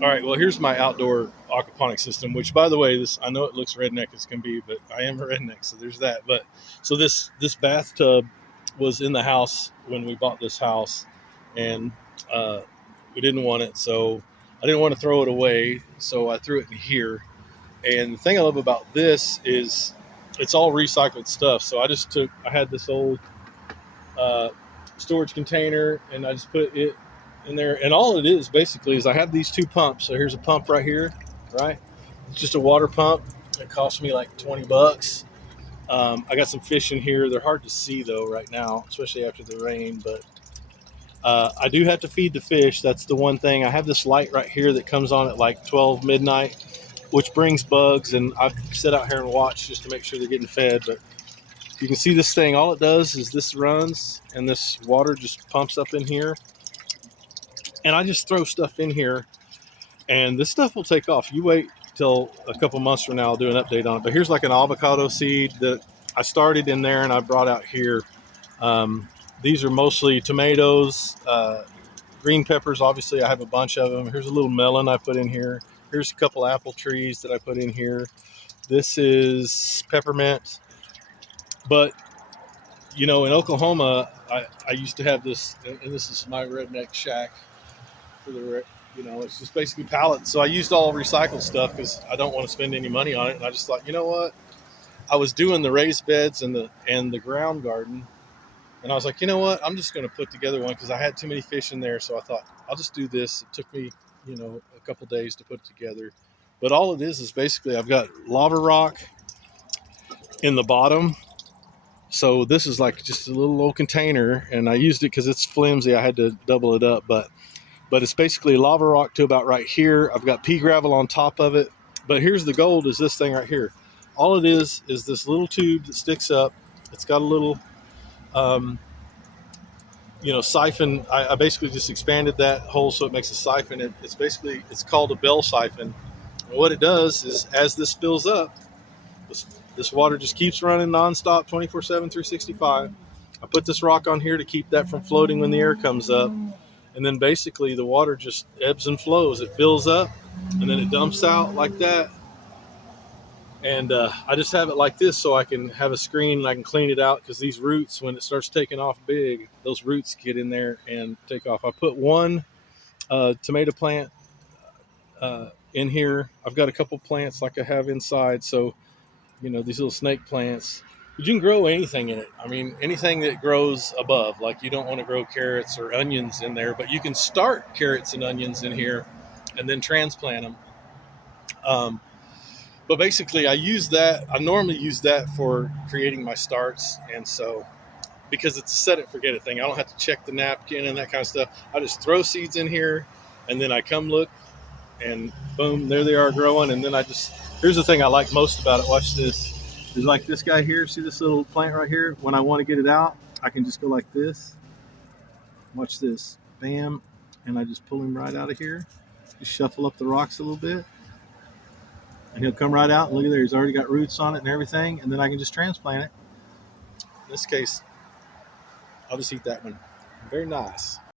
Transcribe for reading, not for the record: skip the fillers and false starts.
All right, well, here's my outdoor aquaponic system, which, by the way, this I know it looks redneck as can be, but I am a redneck, so there's that. But so this bathtub was in the house when we bought this house, and uh, we didn't want it, so I didn't want to throw it away, so I threw it in here. And the thing I love about this is it's all recycled stuff. So I had this old uh, storage container, and I just put it in there. And all it is basically is I have these two pumps. So here's a pump right here, right? It's just a water pump. It cost me like $20. I got some fish in here. They're hard to see though right now, especially after the rain. But I do have to feed the fish. That's the one thing. I have this light right here that comes on at like 12 midnight, which brings bugs. And I've sit out here and watch just to make sure they're getting fed. But you can see this thing, all it does is this runs and this water just pumps up in here. And I just throw stuff in here and this stuff will take off. You wait till a couple months from now, I'll do an update on it. But here's like an avocado seed that I started in there and I brought out here. These are mostly tomatoes, green peppers. Obviously, I have a bunch of them. Here's a little melon I put in here. Here's a couple apple trees that I put in here. This is peppermint. But you know, in Oklahoma, I used to have this, and this is my redneck shack for the, you know, it's just basically pallets. So I used all recycled stuff because I don't want to spend any money on it. And I just thought, you know what? I was doing the raised beds and the ground garden, and I was like, you know what? I'm just going to put together one because I had too many fish in there. So I thought I'll just do this. It took me, you know, a couple days to put it together. But all it is basically I've got lava rock in the bottom. So this is like just a little old container, and I used it because it's flimsy. I had to double it up, but it's basically lava rock to about right here. I've got pea gravel on top of it. But here's the gold is this thing right here. All it is this little tube that sticks up. It's got a little, you know, siphon. I basically just expanded that hole so it makes a siphon. It's called a bell siphon. And what it does is as this fills up, this water just keeps running nonstop 24/7, 365. I put this rock on here to keep that from floating when the air comes up. And then basically the water just ebbs and flows. It fills up and then it dumps out like that. And I just have it like this so I can have a screen and I can clean it out because these roots, when it starts taking off big, those roots get in there and take off. I put one tomato plant in here. I've got a couple plants like I have inside. So, you know, these little snake plants. But you can grow anything in it. I mean, anything that grows above. Like you don't want to grow carrots or onions in there, but you can start carrots and onions in here and then transplant them. But basically, I normally use that for creating my starts. And so, because it's a set it, forget it thing, I don't have to check the napkin and that kind of stuff. I just throw seeds in here and then I come look and boom, there they are growing. And then here's the thing I like most about it. Watch this. There's like this guy here. See this little plant right here? When I want to get it out, I can just go like this. Watch this. Bam. And I just pull him right out of here. Just shuffle up the rocks a little bit. And he'll come right out. And look at there. He's already got roots on it and everything. And then I can just transplant it. In this case, I'll just eat that one. Very nice.